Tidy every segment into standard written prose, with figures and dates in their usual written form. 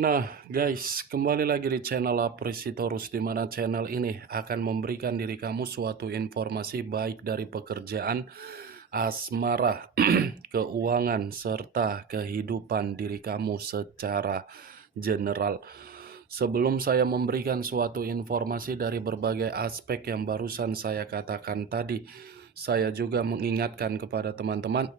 Nah, guys, kembali lagi di channel Apresitorus, di mana channel ini akan memberikan diri kamu suatu informasi baik dari pekerjaan, asmara, keuangan, serta kehidupan diri kamu secara general. Sebelum saya memberikan suatu informasi dari berbagai aspek yang barusan saya katakan tadi, saya juga mengingatkan kepada teman-teman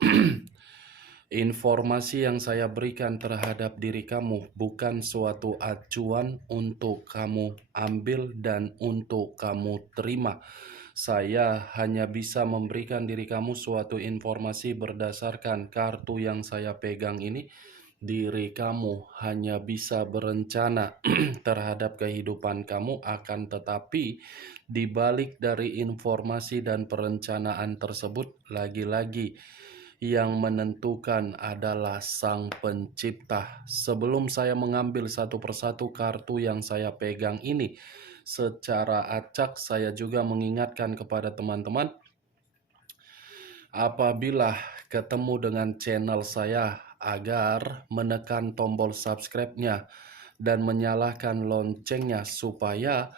informasi yang saya berikan terhadap diri kamu bukan suatu acuan untuk kamu ambil dan untuk kamu terima. Saya hanya bisa memberikan diri kamu suatu informasi berdasarkan kartu yang saya pegang ini. Diri kamu hanya bisa berencana terhadap kehidupan kamu, akan tetapi di balik dari informasi dan perencanaan tersebut, lagi-lagi yang menentukan adalah Sang Pencipta. Sebelum saya mengambil satu persatu kartu yang saya pegang ini secara acak, saya juga mengingatkan kepada teman-teman, apabila ketemu dengan channel saya, agar menekan tombol subscribe-nya dan menyalakan loncengnya supaya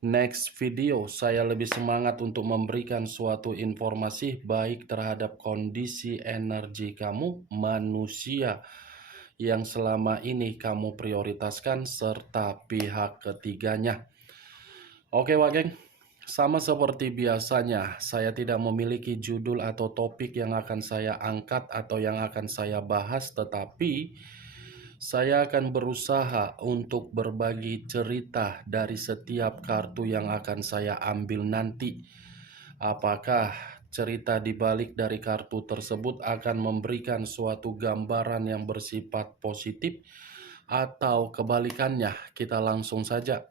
next video saya lebih semangat untuk memberikan suatu informasi baik terhadap kondisi energi kamu, manusia yang selama ini kamu prioritaskan, serta pihak ketiganya. Oke Wageng, sama seperti biasanya, saya tidak memiliki judul atau topik yang akan saya angkat atau yang akan saya bahas, tetapi saya akan berusaha untuk berbagi cerita dari setiap kartu yang akan saya ambil nanti. Apakah cerita di balik dari kartu tersebut akan memberikan suatu gambaran yang bersifat positif atau kebalikannya? Kita langsung saja.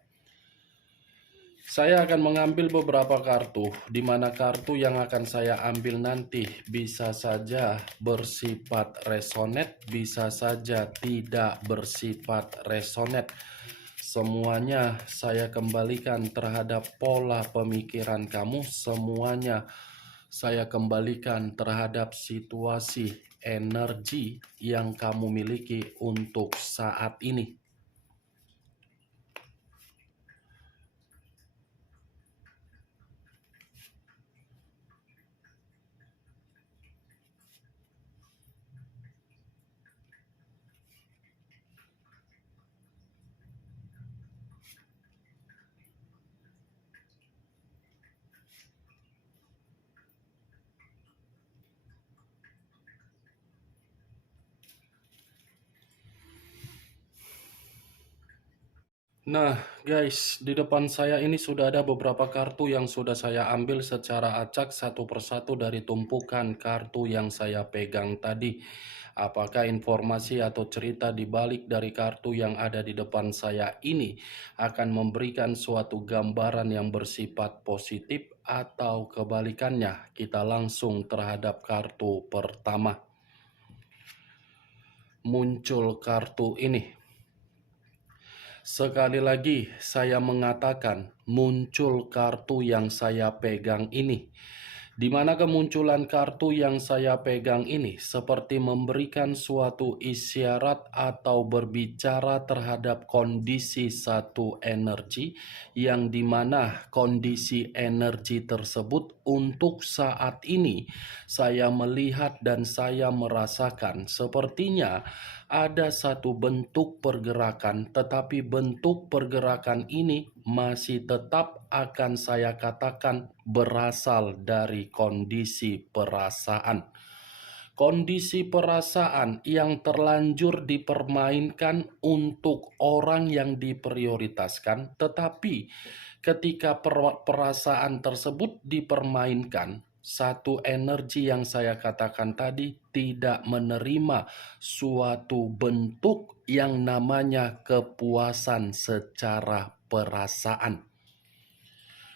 Saya akan mengambil beberapa kartu, di mana kartu yang akan saya ambil nanti bisa saja bersifat resonate, bisa saja tidak bersifat resonate. Semuanya saya kembalikan terhadap pola pemikiran kamu, semuanya saya kembalikan terhadap situasi energi yang kamu miliki untuk saat ini. Nah guys, di depan saya ini sudah ada beberapa kartu yang sudah saya ambil secara acak satu persatu dari tumpukan kartu yang saya pegang tadi. Apakah informasi atau cerita di balik dari kartu yang ada di depan saya ini akan memberikan suatu gambaran yang bersifat positif atau kebalikannya? Kita langsung terhadap kartu pertama. Muncul kartu ini. Sekali lagi saya mengatakan, muncul kartu yang saya pegang ini. Di mana kemunculan kartu yang saya pegang ini seperti memberikan suatu isyarat atau berbicara terhadap kondisi satu energi, yang dimana kondisi energi tersebut untuk saat ini saya melihat dan saya merasakan sepertinya ada satu bentuk pergerakan, tetapi bentuk pergerakan ini masih tetap akan saya katakan berasal dari kondisi perasaan. Kondisi perasaan yang terlanjur dipermainkan untuk orang yang diprioritaskan, tetapi ketika perasaan tersebut dipermainkan, satu energi yang saya katakan tadi tidak menerima suatu bentuk yang namanya kepuasan secara perasaan.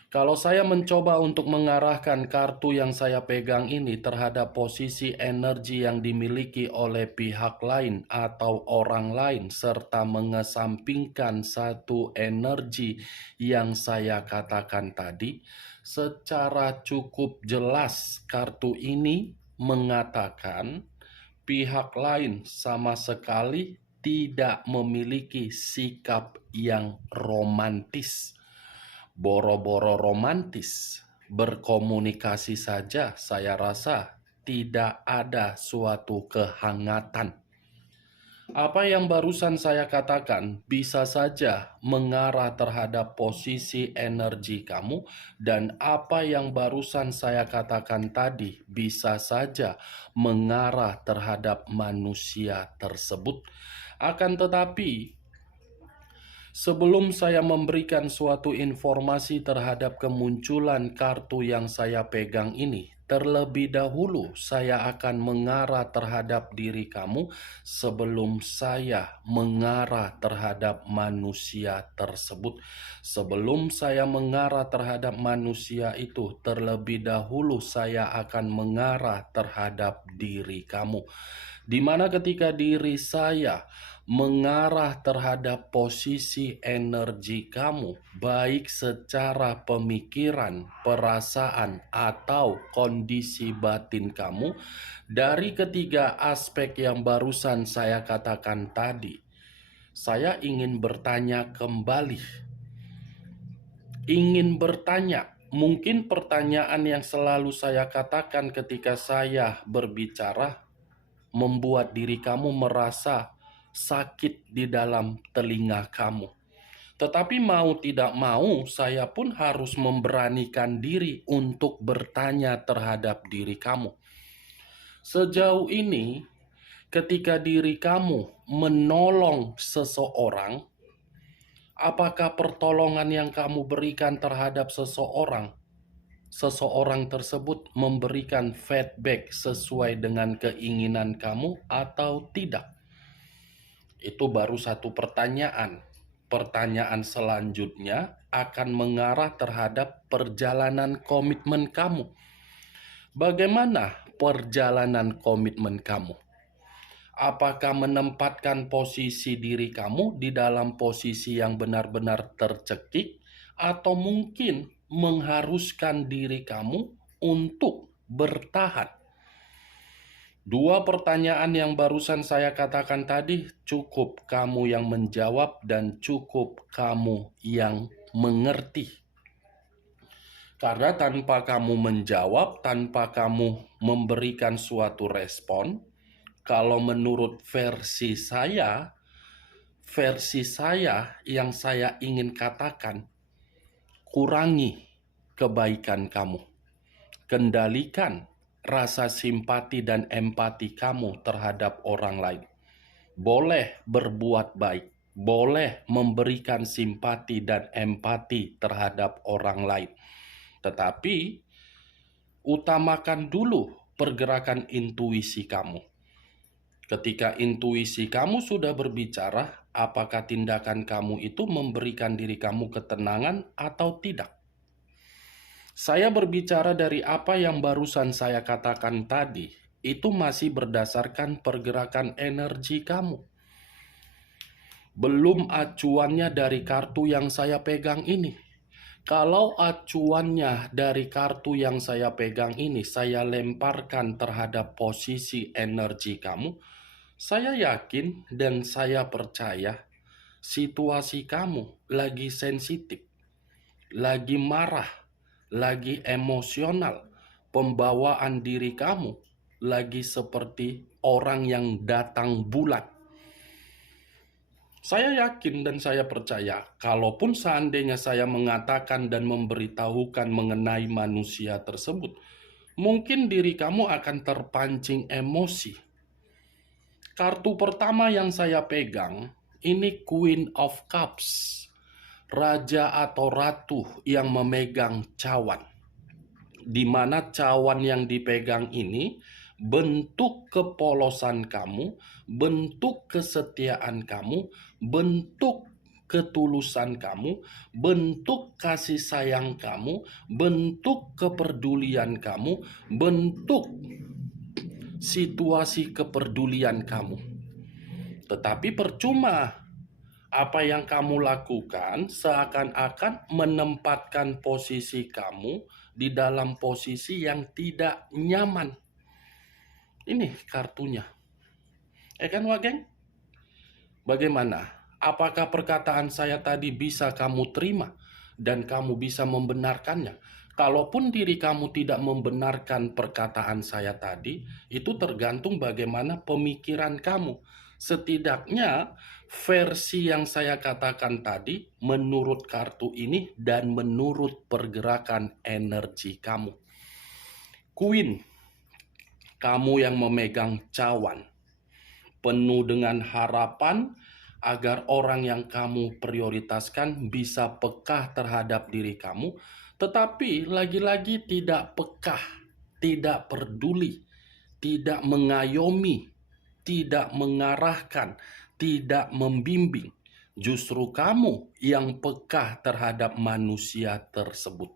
Kalau saya mencoba untuk mengarahkan kartu yang saya pegang ini terhadap posisi energi yang dimiliki oleh pihak lain atau orang lain, serta mengesampingkan satu energi yang saya katakan tadi, secara cukup jelas kartu ini mengatakan pihak lain sama sekali tidak memiliki sikap yang romantis. Boro-boro romantis, berkomunikasi saja saya rasa tidak ada suatu kehangatan. Apa yang barusan saya katakan bisa saja mengarah terhadap posisi energi kamu, dan apa yang barusan saya katakan tadi bisa saja mengarah terhadap manusia tersebut. Akan tetapi, sebelum saya memberikan suatu informasi terhadap kemunculan kartu yang saya pegang ini, terlebih dahulu saya akan mengarah terhadap diri kamu sebelum saya mengarah terhadap manusia tersebut. Sebelum saya mengarah terhadap manusia itu, terlebih dahulu saya akan mengarah terhadap diri kamu. Di mana ketika diri saya mengarah terhadap posisi energi kamu, baik secara pemikiran, perasaan, atau kondisi batin kamu, dari ketiga aspek yang barusan saya katakan tadi, saya ingin bertanya kembali. Ingin bertanya, mungkin pertanyaan yang selalu saya katakan ketika saya berbicara membuat diri kamu merasa sakit di dalam telinga kamu. Tetapi mau tidak mau, saya pun harus memberanikan diri untuk bertanya terhadap diri kamu. Sejauh ini, ketika diri kamu menolong seseorang, apakah pertolongan yang kamu berikan terhadap seseorang tersebut memberikan feedback sesuai dengan keinginan kamu atau tidak? Itu baru satu pertanyaan. Pertanyaan selanjutnya akan mengarah terhadap perjalanan komitmen kamu. Bagaimana perjalanan komitmen kamu? Apakah menempatkan posisi diri kamu di dalam posisi yang benar-benar tercekik, atau mungkin mengharuskan diri kamu untuk bertahan? Dua pertanyaan yang barusan saya katakan tadi, cukup kamu yang menjawab dan cukup kamu yang mengerti. Karena tanpa kamu menjawab, tanpa kamu memberikan suatu respon, kalau menurut versi saya yang saya ingin katakan, kurangi kebaikan kamu. Kendalikan rasa simpati dan empati kamu terhadap orang lain. Boleh berbuat baik, boleh memberikan simpati dan empati terhadap orang lain. Tetapi utamakan dulu pergerakan intuisi kamu. Ketika intuisi kamu sudah berbicara, apakah tindakan kamu itu memberikan diri kamu ketenangan atau tidak? Saya berbicara dari apa yang barusan saya katakan tadi, itu masih berdasarkan pergerakan energi kamu. Belum acuannya dari kartu yang saya pegang ini. Kalau acuannya dari kartu yang saya pegang ini, saya lemparkan terhadap posisi energi kamu, saya yakin dan saya percaya situasi kamu lagi sensitif, lagi marah, lagi emosional. Pembawaan diri kamu lagi seperti orang yang datang bulat. Saya yakin dan saya percaya, kalaupun seandainya saya mengatakan dan memberitahukan mengenai manusia tersebut, mungkin diri kamu akan terpancing emosi. Kartu pertama yang saya pegang, ini Queen of Cups. Raja atau ratu yang memegang cawan. Di mana cawan yang dipegang ini, bentuk kepolosan kamu, bentuk kesetiaan kamu, bentuk ketulusan kamu, bentuk kasih sayang kamu, bentuk kepedulian kamu, bentuk situasi kepedulian kamu. Tetapi percuma, apa yang kamu lakukan seakan-akan menempatkan posisi kamu di dalam posisi yang tidak nyaman. Ini kartunya. Kan Wak Geng? Bagaimana? Apakah perkataan saya tadi bisa kamu terima dan kamu bisa membenarkannya? Kalaupun diri kamu tidak membenarkan perkataan saya tadi, itu tergantung bagaimana pemikiran kamu. Setidaknya versi yang saya katakan tadi menurut kartu ini dan menurut pergerakan energi kamu. Queen, kamu yang memegang cawan, penuh dengan harapan agar orang yang kamu prioritaskan bisa peka terhadap diri kamu, tetapi lagi-lagi tidak peka, tidak peduli, tidak mengayomi, tidak mengarahkan, tidak membimbing. Justru kamu yang peka terhadap manusia tersebut.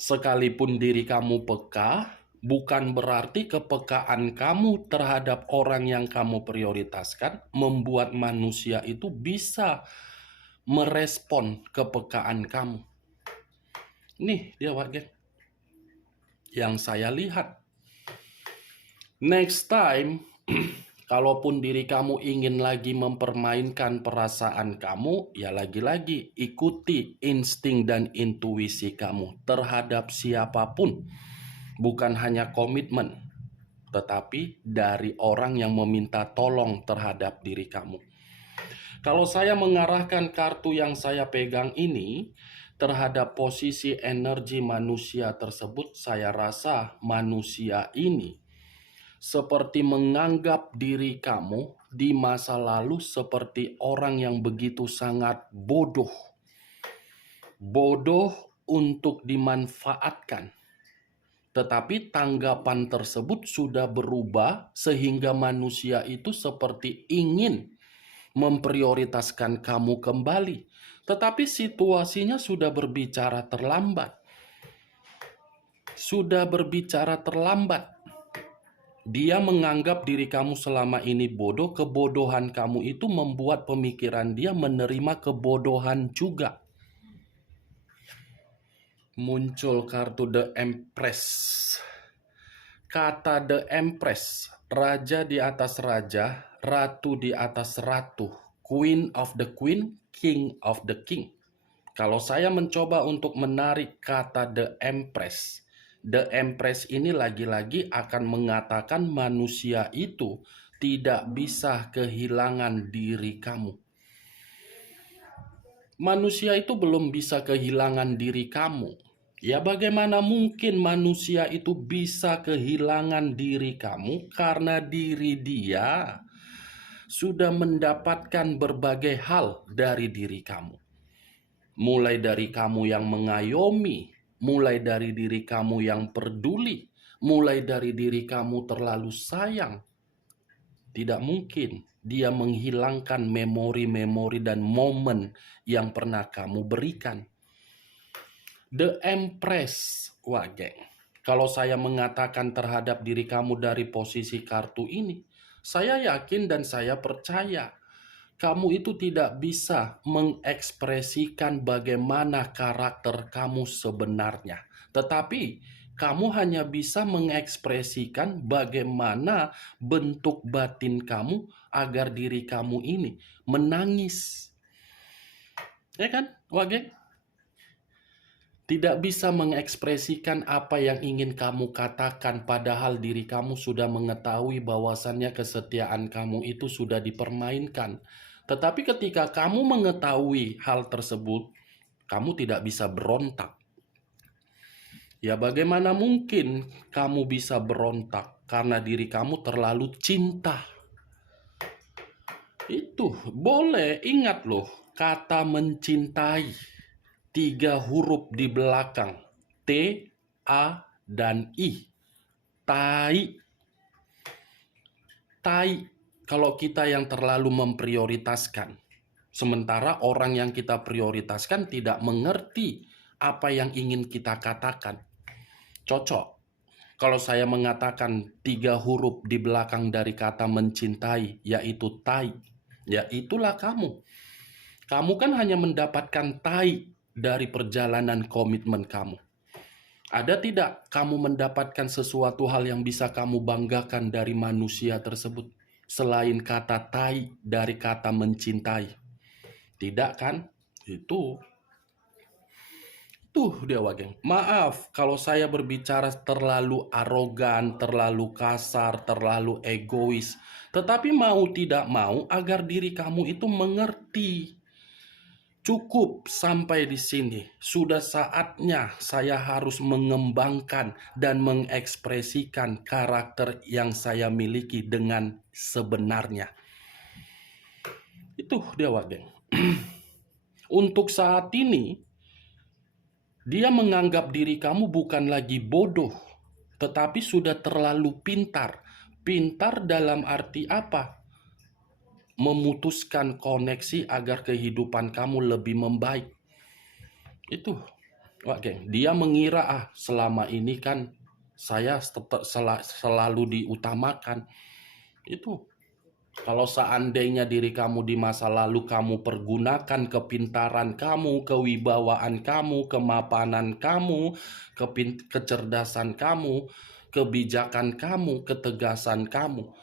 Sekalipun diri kamu peka, bukan berarti kepekaan kamu terhadap orang yang kamu prioritaskan membuat manusia itu bisa merespon kepekaan kamu. Nih dia wagen yang saya lihat. Next time, kalaupun diri kamu ingin lagi mempermainkan perasaan kamu, ya lagi-lagi ikuti insting dan intuisi kamu terhadap siapapun. Bukan hanya komitmen, tetapi dari orang yang meminta tolong terhadap diri kamu. Kalau saya mengarahkan kartu yang saya pegang ini terhadap posisi energi manusia tersebut, saya rasa manusia ini seperti menganggap diri kamu di masa lalu seperti orang yang begitu sangat bodoh. Bodoh untuk dimanfaatkan. Tetapi tanggapan tersebut sudah berubah sehingga manusia itu seperti ingin memprioritaskan kamu kembali. Tetapi situasinya sudah berbicara terlambat. Sudah berbicara terlambat. Dia menganggap diri kamu selama ini bodoh. Kebodohan kamu itu membuat pemikiran dia menerima kebodohan juga. Muncul kartu The Empress. Kata The Empress, raja di atas raja, ratu di atas ratu, queen of the queen, king of the king. Kalau saya mencoba untuk menarik kata The Empress ini lagi-lagi akan mengatakan manusia itu tidak bisa kehilangan diri kamu. Manusia itu belum bisa kehilangan diri kamu. Ya bagaimana mungkin manusia itu bisa kehilangan diri kamu karena diri dia sudah mendapatkan berbagai hal dari diri kamu. Mulai dari kamu yang mengayomi, mulai dari diri kamu yang peduli, mulai dari diri kamu terlalu sayang. Tidak mungkin dia menghilangkan memori-memori dan momen yang pernah kamu berikan. The Empress, wah geng. Kalau saya mengatakan terhadap diri kamu dari posisi kartu ini, saya yakin dan saya percaya kamu itu tidak bisa mengekspresikan bagaimana karakter kamu sebenarnya. Tetapi kamu hanya bisa mengekspresikan bagaimana bentuk batin kamu agar diri kamu ini menangis. Ya kan, Wage? Tidak bisa mengekspresikan apa yang ingin kamu katakan padahal diri kamu sudah mengetahui bahwasannya kesetiaan kamu itu sudah dipermainkan. Tetapi ketika kamu mengetahui hal tersebut, kamu tidak bisa berontak. Ya bagaimana mungkin kamu bisa berontak karena diri kamu terlalu cinta. Itu boleh, ingat loh, kata mencintai. 3 huruf di belakang, T, A, dan I. Tai. Tai, kalau kita yang terlalu memprioritaskan. Sementara orang yang kita prioritaskan tidak mengerti apa yang ingin kita katakan. Cocok. Kalau saya mengatakan 3 huruf di belakang dari kata mencintai, yaitu tai. Ya itulah kamu. Kamu kan hanya mendapatkan tai dari perjalanan komitmen kamu. Ada tidak kamu mendapatkan sesuatu hal yang bisa kamu banggakan dari manusia tersebut? selain kata tai dari kata mencintai? Tidak kan? Itu dia Wageng. Maaf kalau saya berbicara terlalu arogan, terlalu kasar, terlalu egois. Tetapi mau tidak mau agar diri kamu itu mengerti. Cukup sampai di sini. Sudah saatnya saya harus mengembangkan dan mengekspresikan karakter yang saya miliki dengan sebenarnya. Itu dia Wageng. Untuk saat ini, dia menganggap diri kamu bukan lagi bodoh, tetapi sudah terlalu pintar. Pintar dalam arti apa? Memutuskan koneksi agar kehidupan kamu lebih membaik. Itu, Wak Geng. Dia mengira selama ini kan saya selalu diutamakan. Itu. Kalau seandainya diri kamu di masa lalu kamu pergunakan kepintaran kamu, kewibawaan kamu, kemapanan kamu, kecerdasan kamu, kebijakan kamu, ketegasan kamu,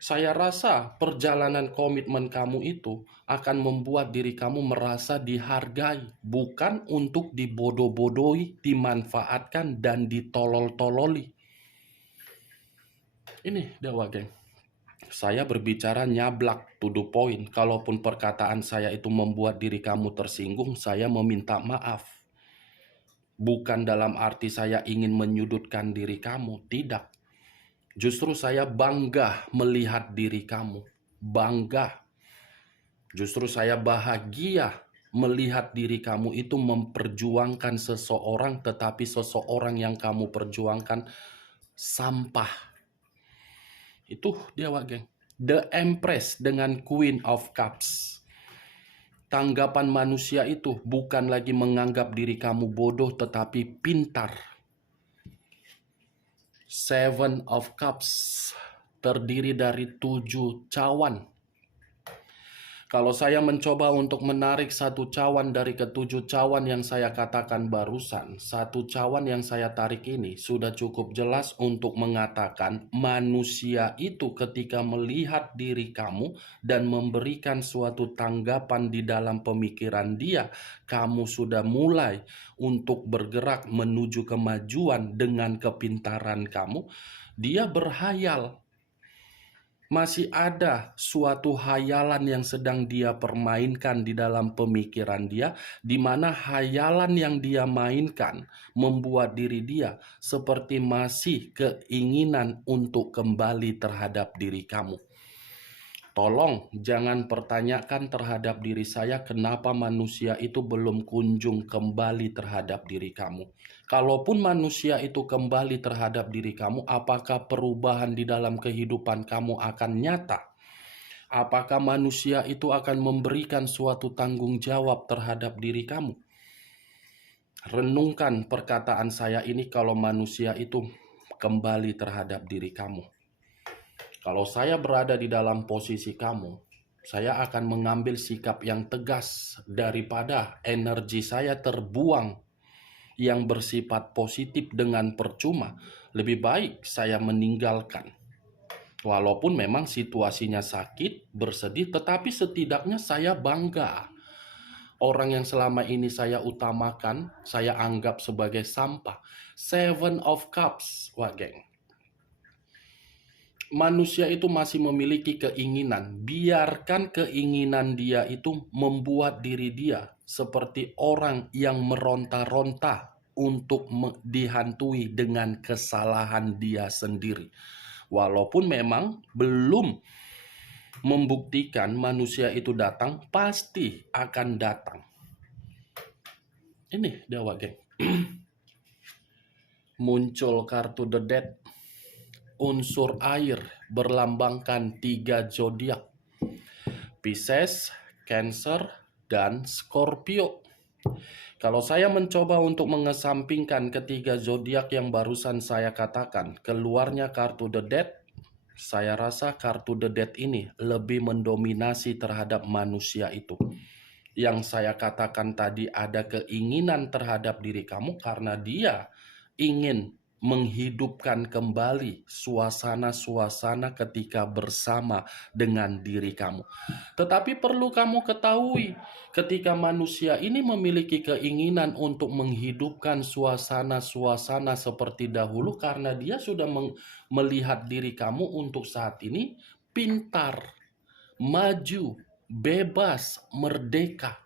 saya rasa perjalanan komitmen kamu itu akan membuat diri kamu merasa dihargai, bukan untuk dibodoh-bodohi, dimanfaatkan, dan ditolol-tololi. Ini Dewa Geng. Saya berbicara nyablak, to the point. Kalaupun perkataan saya itu membuat diri kamu tersinggung, saya meminta maaf. Bukan dalam arti saya ingin menyudutkan diri kamu, tidak. Justru saya bangga melihat diri kamu, bangga. Justru saya bahagia melihat diri kamu itu memperjuangkan seseorang, tetapi seseorang yang kamu perjuangkan sampah. Itu dia Wak Geng. The Empress dengan Queen of Cups. Tanggapan manusia itu bukan lagi menganggap diri kamu bodoh tetapi pintar. Seven of Cups terdiri dari 7 cawan. Kalau saya mencoba untuk menarik satu cawan dari ketujuh cawan yang saya katakan barusan, satu cawan yang saya tarik ini sudah cukup jelas untuk mengatakan manusia itu ketika melihat diri kamu dan memberikan suatu tanggapan di dalam pemikiran dia, kamu sudah mulai untuk bergerak menuju kemajuan dengan kepintaran kamu, dia berhayal. Masih ada suatu hayalan yang sedang dia permainkan di dalam pemikiran dia, di mana hayalan yang dia mainkan membuat diri dia seperti masih keinginan untuk kembali terhadap diri kamu. Tolong jangan pertanyakan terhadap diri saya kenapa manusia itu belum kunjung kembali terhadap diri kamu. Kalaupun manusia itu kembali terhadap diri kamu, apakah perubahan di dalam kehidupan kamu akan nyata? Apakah manusia itu akan memberikan suatu tanggung jawab terhadap diri kamu? Renungkan perkataan saya ini kalau manusia itu kembali terhadap diri kamu. Kalau saya berada di dalam posisi kamu, saya akan mengambil sikap yang tegas daripada energi saya terbuang yang bersifat positif dengan percuma. Lebih baik saya meninggalkan. Walaupun memang situasinya sakit, bersedih, tetapi setidaknya saya bangga. Orang yang selama ini saya utamakan, saya anggap sebagai sampah. Seven of Cups, Wak Geng. Manusia itu masih memiliki keinginan. Biarkan keinginan dia itu membuat diri dia seperti orang yang meronta-ronta untuk dihantui dengan kesalahan dia sendiri. Walaupun memang belum membuktikan manusia itu datang, pasti akan datang. Ini Dewa Geng. Muncul kartu The Death. Unsur air berlambangkan 3 zodiak. Pisces, Cancer, dan Scorpio. Kalau saya mencoba untuk mengesampingkan ketiga zodiak yang barusan saya katakan, keluarnya kartu The Death, saya rasa kartu The Death ini lebih mendominasi terhadap manusia itu. Yang saya katakan tadi ada keinginan terhadap diri kamu karena dia ingin menghidupkan kembali suasana-suasana ketika bersama dengan diri kamu. Tetapi perlu kamu ketahui, ketika manusia ini memiliki keinginan untuk menghidupkan suasana-suasana seperti dahulu, karena dia sudah melihat diri kamu untuk saat ini pintar, maju, bebas, merdeka.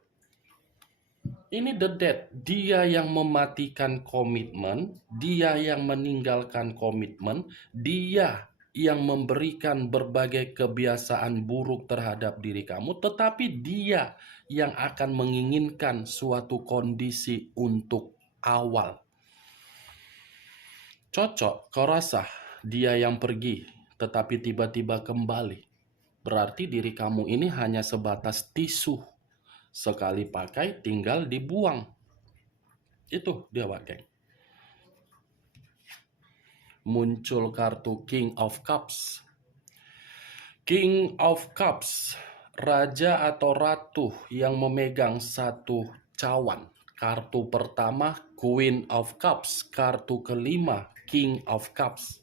Ini the dead, dia yang mematikan komitmen, dia yang meninggalkan komitmen, dia yang memberikan berbagai kebiasaan buruk terhadap diri kamu, tetapi dia yang akan menginginkan suatu kondisi untuk awal. Cocok, kau rasa dia yang pergi, tetapi tiba-tiba kembali. Berarti diri kamu ini hanya sebatas tisu. Sekali pakai tinggal dibuang. Itu dia, Wak Geng. Muncul kartu King of Cups. King of Cups, raja atau ratu yang memegang satu cawan. Kartu pertama Queen of Cups, kartu kelima King of Cups.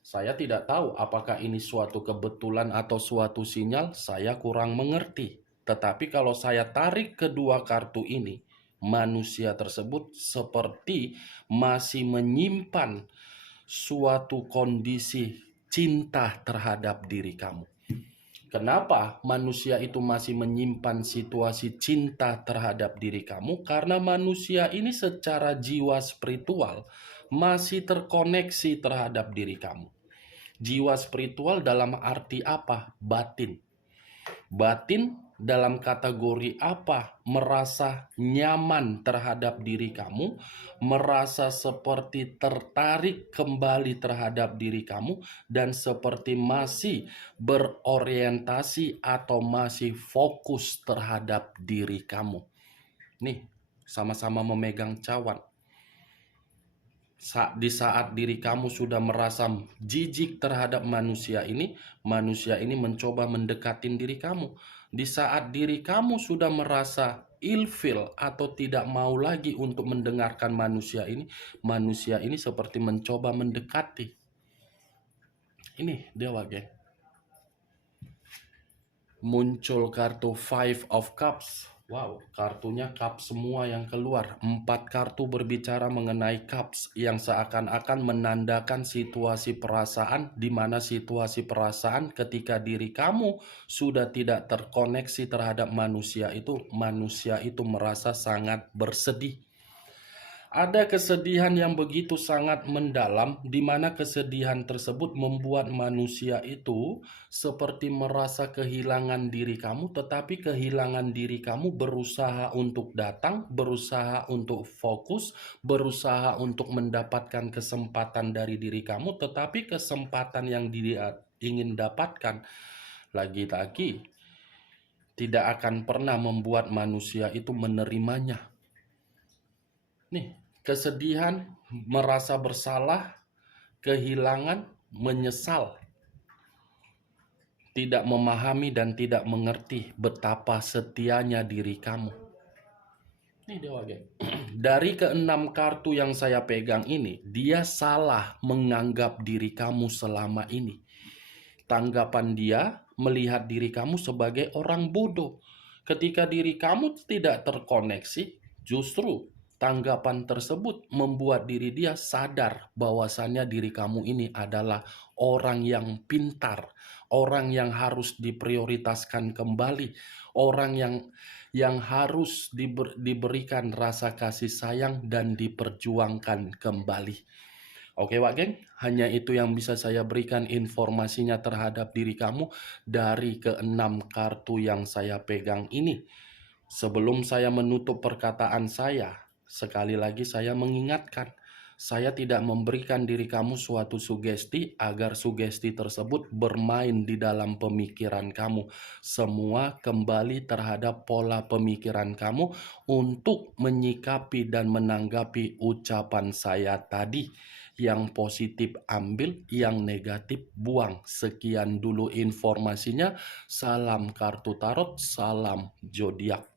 Saya tidak tahu apakah ini suatu kebetulan atau suatu sinyal, saya kurang mengerti. Tetapi kalau saya tarik kedua kartu ini, manusia tersebut seperti masih menyimpan suatu kondisi cinta terhadap diri kamu. Kenapa manusia itu masih menyimpan situasi cinta terhadap diri kamu? Karena manusia ini secara jiwa spiritual masih terkoneksi terhadap diri kamu. Jiwa spiritual dalam arti apa? Batin. Batin dalam kategori apa? Merasa nyaman terhadap diri kamu, merasa seperti tertarik kembali terhadap diri kamu, dan seperti masih berorientasi atau masih fokus terhadap diri kamu. Nih, sama-sama memegang cawan. Di saat diri kamu sudah merasa jijik terhadap manusia ini mencoba mendekatin diri kamu. Di saat diri kamu sudah merasa ilfil atau tidak mau lagi untuk mendengarkan manusia ini seperti mencoba mendekati. Ini Dewa Geng. Muncul kartu Five of Cups. Wow, kartunya cup semua yang keluar. 4 kartu berbicara mengenai cups yang seakan-akan menandakan situasi perasaan, di mana situasi perasaan ketika diri kamu sudah tidak terkoneksi terhadap manusia itu merasa sangat bersedih. Ada kesedihan yang begitu sangat mendalam, di mana kesedihan tersebut membuat manusia itu seperti merasa kehilangan diri kamu, tetapi kehilangan diri kamu berusaha untuk datang, berusaha untuk fokus, berusaha untuk mendapatkan kesempatan dari diri kamu, tetapi kesempatan yang dia ingin dapatkan lagi-lagi tidak akan pernah membuat manusia itu menerimanya. Nih, kesedihan, merasa bersalah, kehilangan, menyesal, tidak memahami dan tidak mengerti betapa setianya diri kamu. Ini Dewa Geng. Dari ke-6 kartu yang saya pegang ini, dia salah menganggap diri kamu selama ini. Tanggapan dia melihat diri kamu sebagai orang bodoh. Ketika diri kamu tidak terkoneksi, justru tanggapan tersebut membuat diri dia sadar bahwasannya diri kamu ini adalah orang yang pintar, orang yang harus diprioritaskan kembali, orang yang harus diberikan rasa kasih sayang dan diperjuangkan kembali. Oke Wak Geng, hanya itu yang bisa saya berikan informasinya terhadap diri kamu dari ke-6 kartu yang saya pegang ini. Sebelum saya menutup perkataan saya, sekali lagi saya mengingatkan, saya tidak memberikan diri kamu suatu sugesti agar sugesti tersebut bermain di dalam pemikiran kamu. Semua kembali terhadap pola pemikiran kamu untuk menyikapi dan menanggapi ucapan saya tadi. Yang positif ambil, yang negatif buang. Sekian dulu informasinya. Salam kartu tarot, salam zodiak.